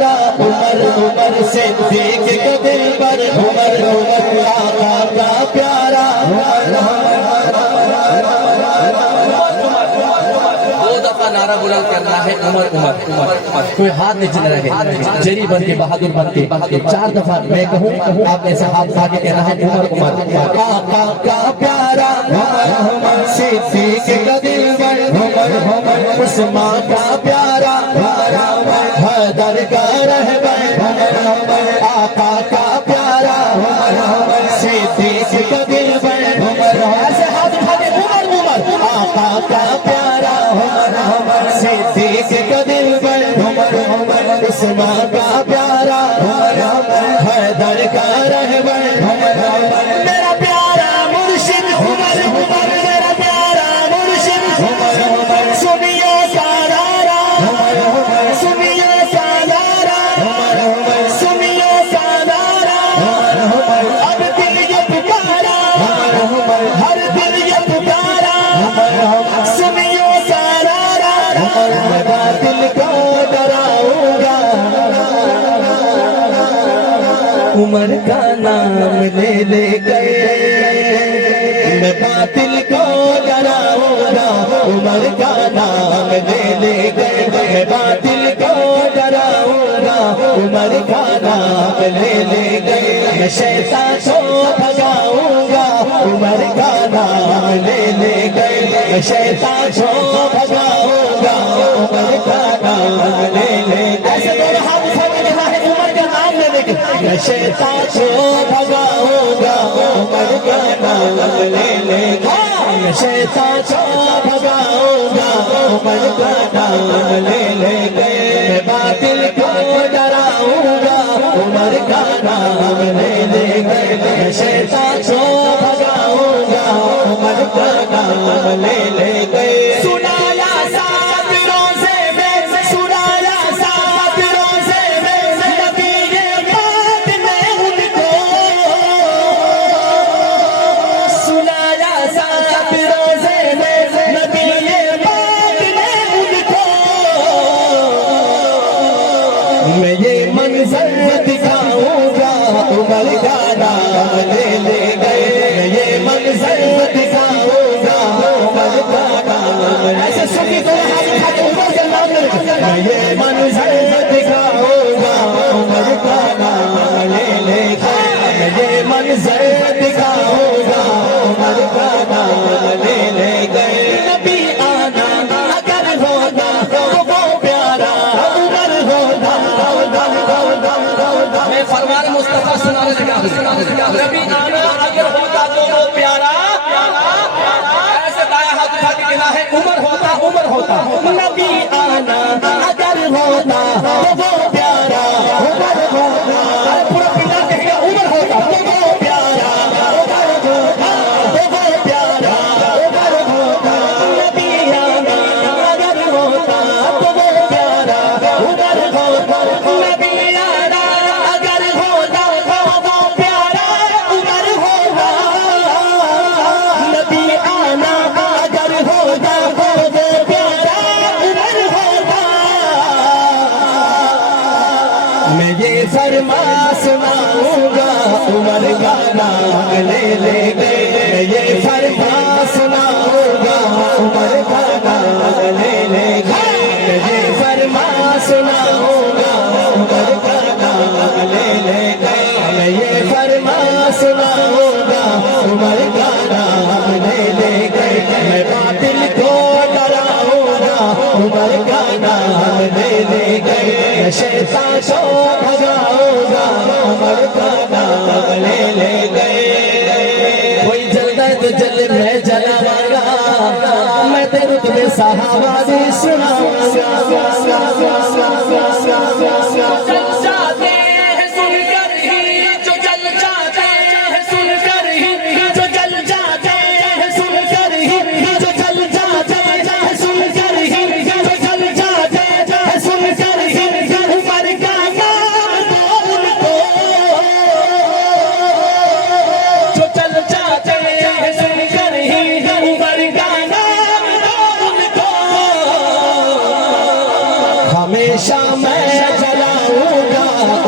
प्यारा उमर उमर से देख के दिल पर उमर उमर आका का प्यारा नारा बुलंद करना है उमर उमर उमर। कोई हाथ नहीं चल रहे, जरी बन के बहादुर बन के 4 दफा मैं कहूँ आप ऐसे हाथ आगे कहना है उमर उमर आका का प्यारा उमर से देख के दिल पर उमर उमर उस्मान का प्यारा हैदर का रहबर आका का प्यारा उमर से देख के दिल पर उमर ऐसे हाथ उठा के उमर उमर आका का प्यारा से देख के दिल पर उमर उस्मान का प्यारा हैदर का रहबर मेरा प्यारा मुर्शिद उमर उमर मेरा प्यारा मुर्शिद उमर उमर सुनिए सारा सुनिए सारा सुनिए सारा अब दिल ये पुकारा हर दिल ये पुकारा सुनिए दिल को डराऊंगा उमर का नाम ले ले गए मैं बातिल को डराऊंगा उमर का नाम ले ले गए मैं बातिल को डराऊंगा उमर का नाम ले ले गए मैं शैतान को भगाऊंगा उमर का नाम ले ले गए मैं शैतान को भगाऊंगा उमर का नाम ले ले ऐसे दोनों हाथ उठा के कहा है उमर का नाम ले लेके मैं शैतान को भगाऊंगा उमर का नाम ले लेगा मैं शैतान को भगाऊंगा उमर का नाम ले लेगा मैं बातिल को डराऊंगा उमर का नाम ले लेगा मैं शैतान को भगाऊंगा उमर का नाम ले लेगा सुनाया साबिरों से मैं सुनाया साबिरों से मैं नबी ये बात मैं उनको सुनाया साबिरों से मैं नबी ये बात मैं उनको मैं ये मंजर दिखाऊंगा उमर का नाम ले ले गए मैं ये मंजर दिखाऊंगा उमर का नाम ऐसे सुखी तो हाथ उठा के उमर का नाम ले मैं ये मंजर दिखाऊंगा उमर का नाम ले ले मैं ये मंजर दिखाऊंगा उमर का नाम ले ले गए नबी आना अगर होना तो वो प्यारा उमर होना मैं फरमान मुस्तफा सुनाने लगा नबी आना अगर होता तो वो प्यारा ऐसे दाया हाथ उठा के कहना है उमर होता नबी आना अगर होता तो वो प्यारा उमर होता पूरा पिता कहेगा उमर होता तो वो प्यारा उमर होता तो वो प्यारा उमर होता नबी आना अगर होता तो वो प्यारा उमर होता नबी आना अगर होता तो वो प्यारा उमर होता नबी आना अगर होता तो वो प्यारा उमर होता मैं ये फरमा सुनाऊंगा उमर का नाम ले ले गए मैं ये फरमा सुनाऊंगा उमर का नाम ले ले गए मैं ये फरमा सुनाऊंगा उमर का नाम ले ले गए मैं ये फरमा सुनाऊंगा उमर का नाम ले ले गए मैं बातिल को डराऊंगा उमर का नाम ले ले गए मैं शैतान को भगाऊंगा उमर का नाम ले ले गए कोई जलता है तो जल मैं जलाऊंगा मैं तेरे तुम्हें सहाबा भी सुनाऊंगा हमेशा मैं जलाऊं